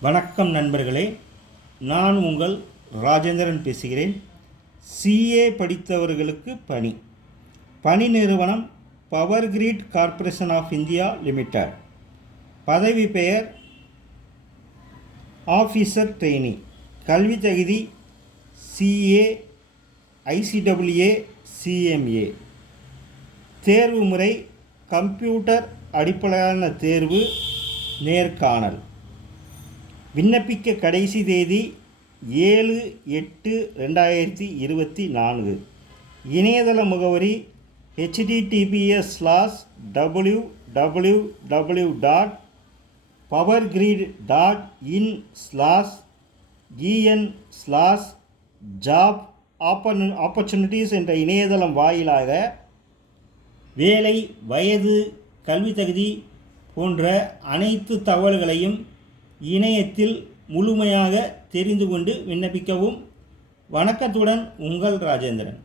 வணக்கம் நண்பர்களே நான் உங்கள் ராஜேந்திரன் பேசுகிறேன். சிஏ படித்தவர்களுக்கு பணி. பணி நிறுவனம் power grid corporation of India limited. பதவி பெயர் ஆஃபீஸர் ட்ரெயினி. கல்வி தகுதி சிஏ ஐசிடபிள்யூஏ சிஎம்ஏ தேர்வு முறை கம்ப்யூட்டர் அடிப்படையான தேர்வு நேர்காணல். விண்ணப்பிக்க கடைசி தேதி ஏழு எட்டு ரெண்டாயிரத்தி இருபத்தி நான்கு. இணையதள முகவரி HTTPS slash W W W dot power grid dot in slash EN slash job ஆப்பர்னு opportunities என்ற இணையதளம் வாயிலாக வேலை வயது கல்வி தகுதி போன்ற அனைத்து தகவல்களையும் இணையத்தில் முழுமையாக தெரிந்து கொண்டு விண்ணப்பிக்கவும். வணக்கத்துடன் உங்கள் ராஜேந்திரன்.